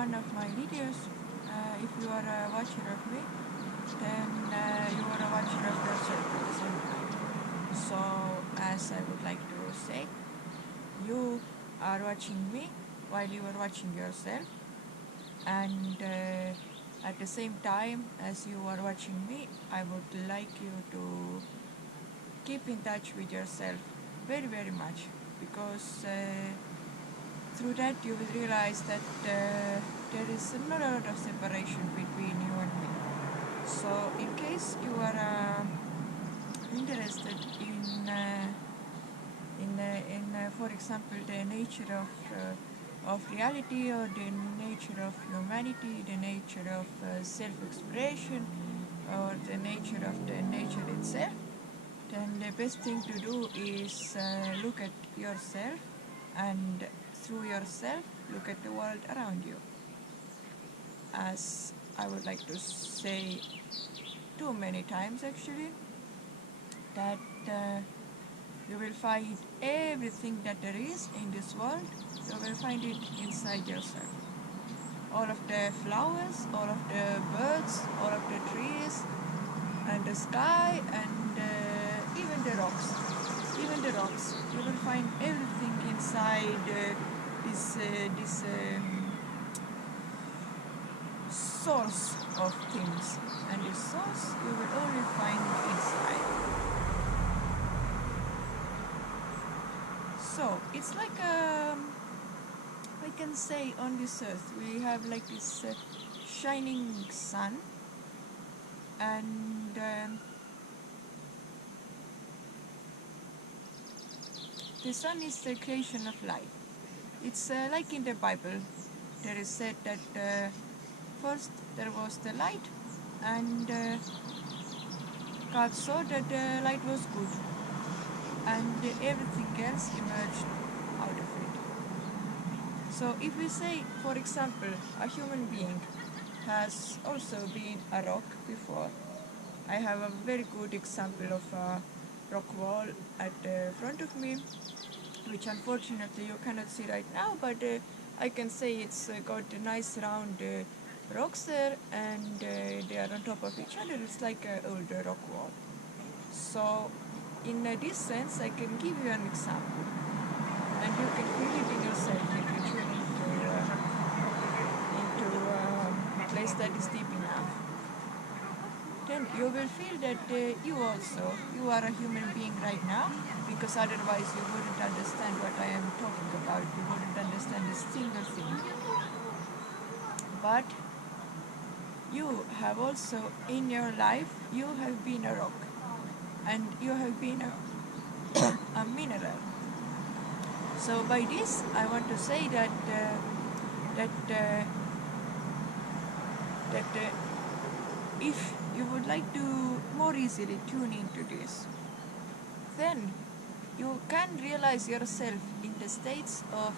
one of my videos. If you are a watcher of me, then you are a watcher of yourself at the same time. So, as I would like to say, you are watching me while you are watching yourself, and at the same time as you are watching me, I would like you to keep in touch with yourself very, very much, because through that you will realize that there is not a lot of separation between you and me. So in case you are interested in for example, the nature of reality, or the nature of humanity, the nature of self-expression, or the nature of the nature itself, then the best thing to do is look at yourself, and through yourself look at the world around you. As I would like to say too many times actually, that you will find everything that there is in this world, you will find it inside yourself. All of the flowers, all of the birds, all of the trees, and the sky, and even the rocks. Even the rocks. You will find everything inside this source of things. And this source you will only find inside. So, it's like I can say on this earth we have like this shining sun, and the sun is the creation of life. It's like in the Bible, there is said that first there was the light, and God saw that the light was good, and everything else emerged out of it. So if we say, for example, a human being has also been a rock before. I have a very good example of a rock wall at the front of me, which unfortunately you cannot see right now, but I can say it's got a nice round rocks there, and they are on top of each other. It's like an old rock wall. So in this sense, I can give you an example, and you can feel it in yourself if you tune into a place that is deep enough. Then you will feel that you are a human being right now, because otherwise you wouldn't understand what I am talking about. You wouldn't understand a single thing. But you have also, in your life, you have been a rock, and you have been a mineral. So by this, I want to say that if you would like to more easily tune into this, then you can realize yourself in the states of,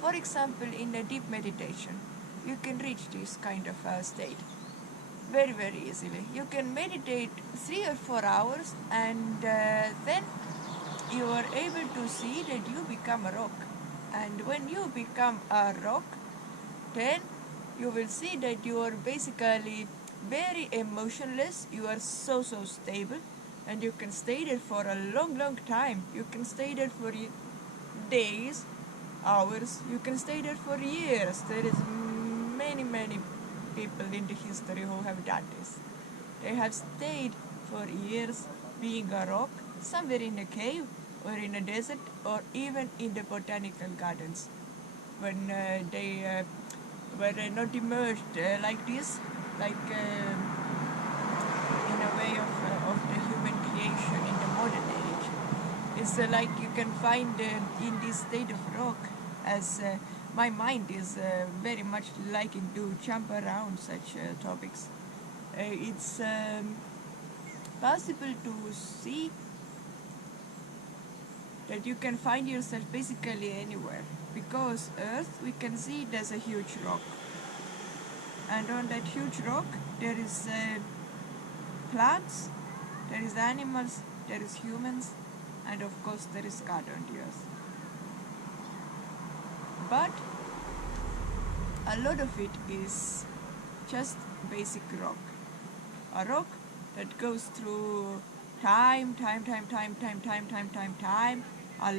for example, in a deep meditation. You can reach this kind of state very, very easily. You can meditate 3 or 4 hours, and then you are able to see that you become a rock. And when you become a rock, then you will see that you are basically very emotionless. You are so stable, and you can stay there for a long time. You can stay there for days, hours. You can stay there for years. There is many people in the history who have done this. They have stayed for years being a rock, somewhere in a cave, or in a desert, or even in the botanical gardens, when they were not immersed like this, like in a way of the human creation in the modern age. It's like you can find in this state of rock, as my mind is very much liking to jump around such topics. It's possible to see that you can find yourself basically anywhere, because Earth, we can see it as a huge rock, and on that huge rock there is plants, there is animals, there is humans, and of course there is God on the earth. But a lot of it is just basic rock. A rock that goes through time, a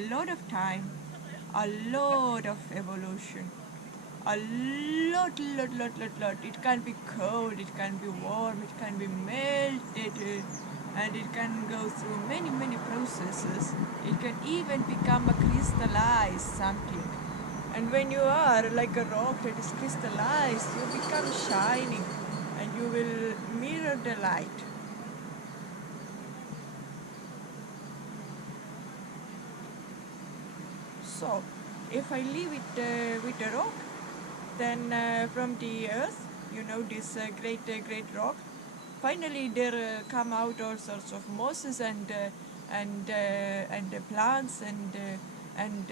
lot of time, a lot of evolution, a lot. It can be cold, it can be warm, it can be melted, and it can go through many processes. It can even become a crystallized something. And when you are like a rock that is crystallized, you become shining and you will mirror the light. So, if I leave it with a rock, then from the earth, this great rock, finally there come out all sorts of mosses and plants and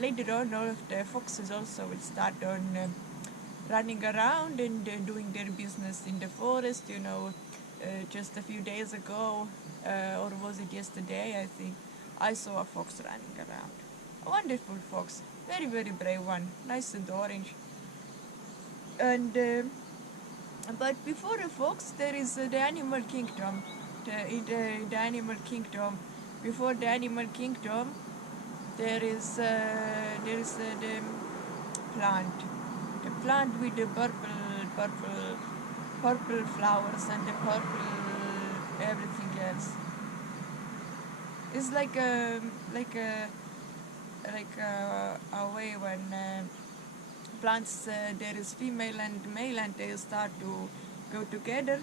later on all of the foxes also will start on running around and doing their business in the forest. Just a few days ago, or was it yesterday, I think, I saw a fox running around. A wonderful fox, very brave one, nice and orange. And but before the fox, there is the animal kingdom. The animal kingdom. Before the animal kingdom, there is the plant. The plant with the purple flowers and the purple everything else. It's like a way when plants there is female and male and they start to go together,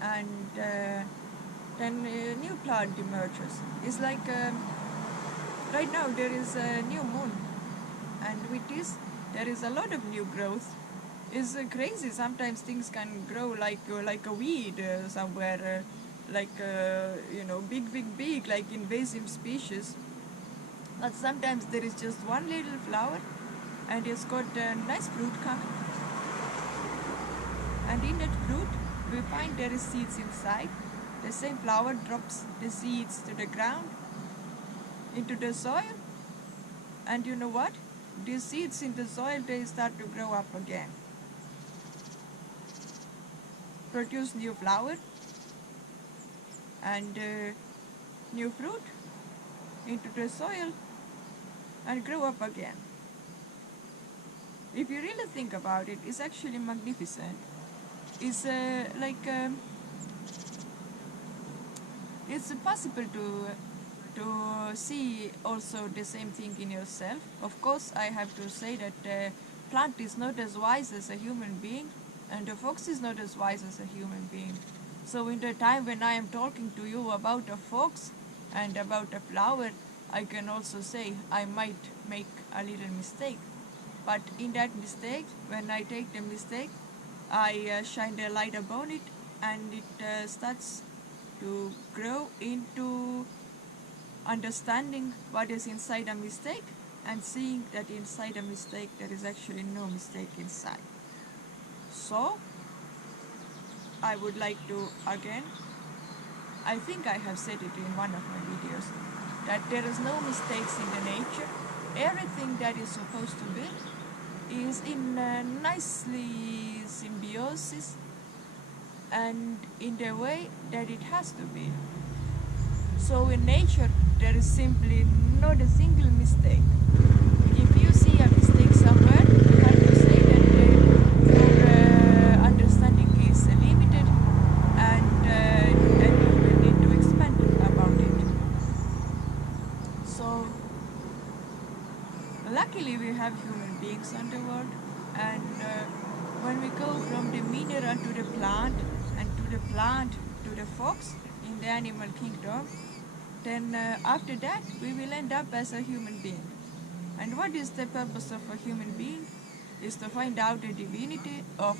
and then a new plant emerges. It's like right now there is a new moon, and with this there is a lot of new growth. It's crazy. Sometimes things can grow like a weed somewhere, big, like invasive species. But sometimes there is just one little flower, and it's got a nice fruit coming. And in that fruit, we find there is seeds inside. The same flower drops the seeds to the ground, into the soil, and you know what? These seeds in the soil, they start to grow up again, produce new flower and new fruit into the soil and grow up again. If you really think about it, it's actually magnificent. It's it's possible to see also the same thing in yourself. Of course, I have to say that the plant is not as wise as a human being, and the fox is not as wise as a human being. So in the time when I am talking to you about a fox and about a flower, I can also say I might make a little mistake. But in that mistake, when I take the mistake, I shine the light upon it, and it starts to grow into understanding what is inside a mistake and seeing that inside a mistake there is actually no mistake inside. So, I would like to again, I think I have said it in one of my videos, that there is no mistakes in the nature. Everything that is supposed to be is in nicely symbiosis and in the way that it has to be. So in nature, there is simply not a single mistake. If you see a mistake somewhere, you have to say that your understanding is limited, and you will need to expand about it. So, luckily we have human beings on the world, and when we go from the mineral to the plant, and to the plant to the fox in the animal kingdom, then after that we will end up as a human being. And what is the purpose of a human being? Is to find out the divinity of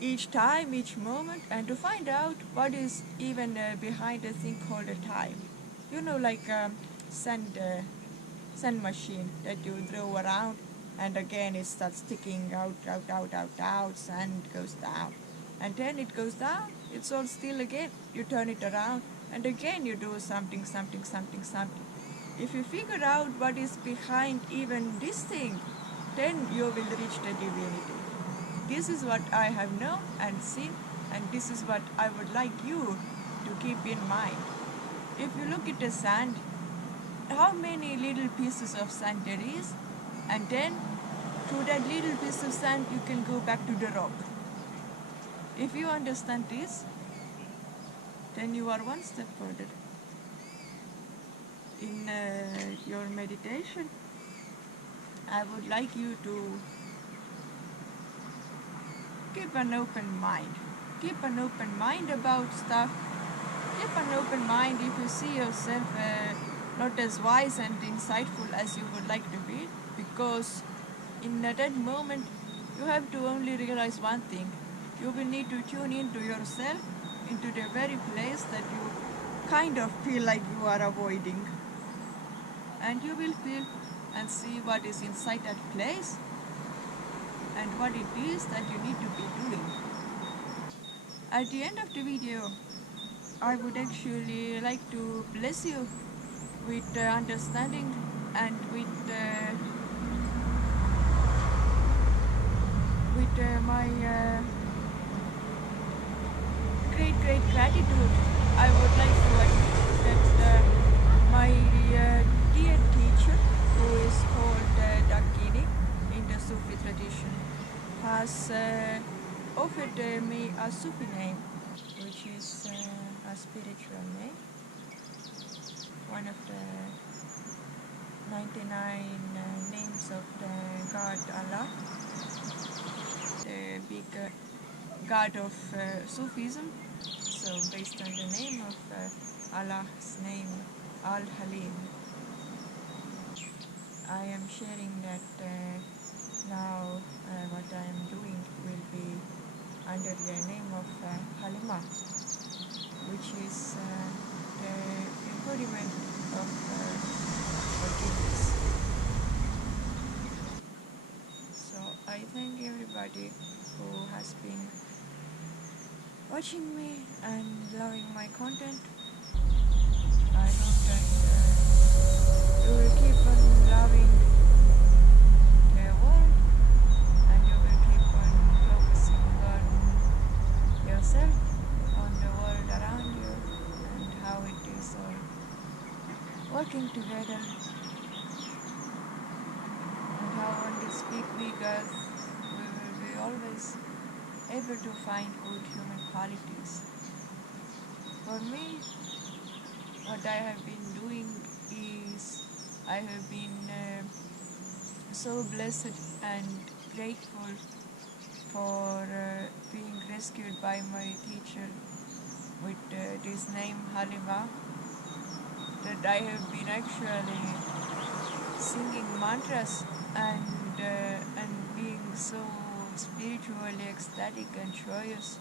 each time, each moment, and to find out what is even behind a thing called a time. Like sand machine that you throw around, and again it starts ticking out, sand goes down. And then it goes down, it's all still again, you turn it around, and again you do something. If you figure out what is behind even this thing, then you will reach the divinity. This is what I have known and seen, and this is what I would like you to keep in mind. If you look at the sand, how many little pieces of sand there is, and then through that little piece of sand you can go back to the rock. If you understand this, then you are one step further. In your meditation, I would like you to keep an open mind. Keep an open mind about stuff. Keep an open mind if you see yourself not as wise and insightful as you would like to be, because in that moment you have to only realize one thing. You will need to tune into yourself, into the very place that you kind of feel like you are avoiding. And you will feel and see what is inside that place and what it is that you need to be doing. At the end of the video, I would actually like to bless you with understanding and with my great gratitude. I would like to admit that my dear teacher, who is called Dakini in the Sufi tradition, has offered me a Sufi name, which is a spiritual name, one of the 99 names of the God Allah, the big God of Sufism. So based on the name of Allah's name, Al-Halim, I am sharing that now what I am doing will be under the name of Halima, which is the embodiment of forgiveness. So I thank everybody who has been watching me and loving my content. I hope that you will keep on loving the world, and you will keep on focusing on yourself, on the world around you, and how it is all working together, and how on this big earth we will be always able to find good human qualities. For me, what I have been doing is I have been so blessed and grateful for being rescued by my teacher with this name Halima, that I have been actually singing mantras and being so spiritually ecstatic and joyous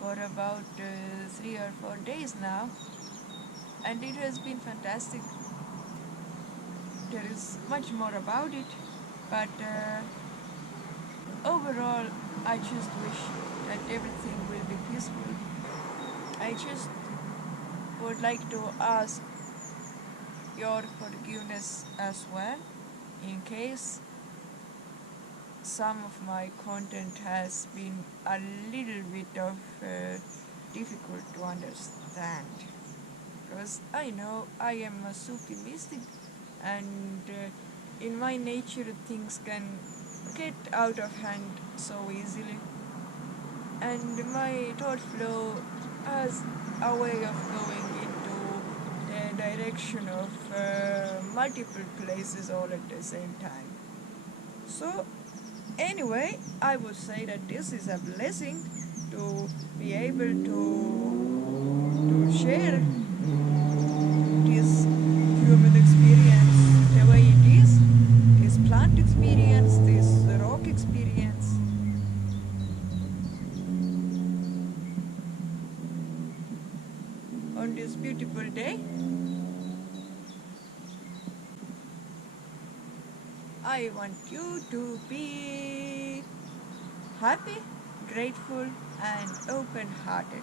for about 3 or 4 days now, and it has been fantastic. There is much more about it, but overall I just wish that everything will be peaceful. I just would like to ask your forgiveness as well, in case some of my content has been a little bit of difficult to understand, because I know I am a Sufi mystic, and in my nature things can get out of hand so easily, and my thought flow has a way of going into the direction of multiple places all at the same time. So anyway, I would say that this is a blessing to be able to share this human experience the way it is, this plant experience, this rock experience. On this beautiful day, I want you to be happy, grateful, and open-hearted.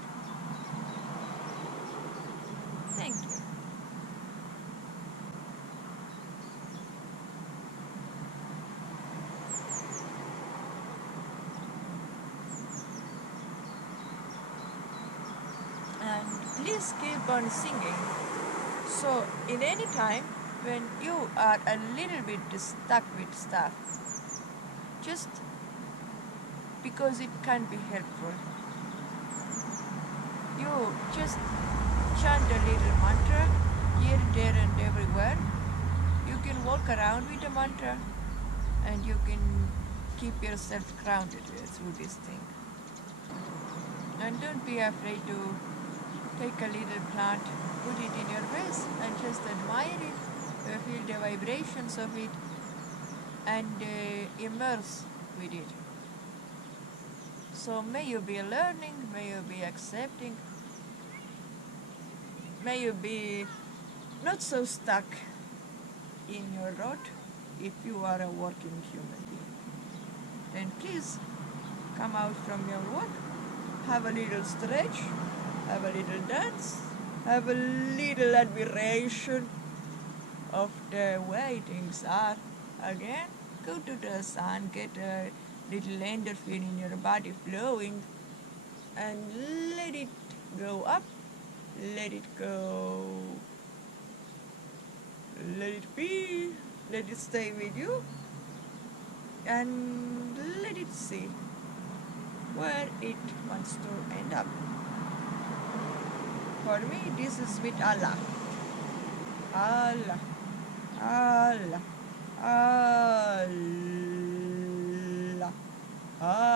Thank you. please keep on singing. So in any time when you are a little bit stuck with stuff, just because it can be helpful, you just chant a little mantra here, there and everywhere. You can walk around with a mantra and you can keep yourself grounded through this thing. And don't be afraid to take a little plant, put it in your vase and just admire it, feel the vibrations of it and immerse with it. So may you be learning, may you be accepting, may you be not so stuck in your rut if you are a working human being. Then please come out from your work, have a little stretch, have a little dance, have a little admiration of the way things are. Again, go to the sun, get a little endorphin in your body flowing and let it go up, let it go, let it be, let it stay with you and let it see where it wants to end up. For me, this is with Allah. Allah, Allah, Allah, Allah.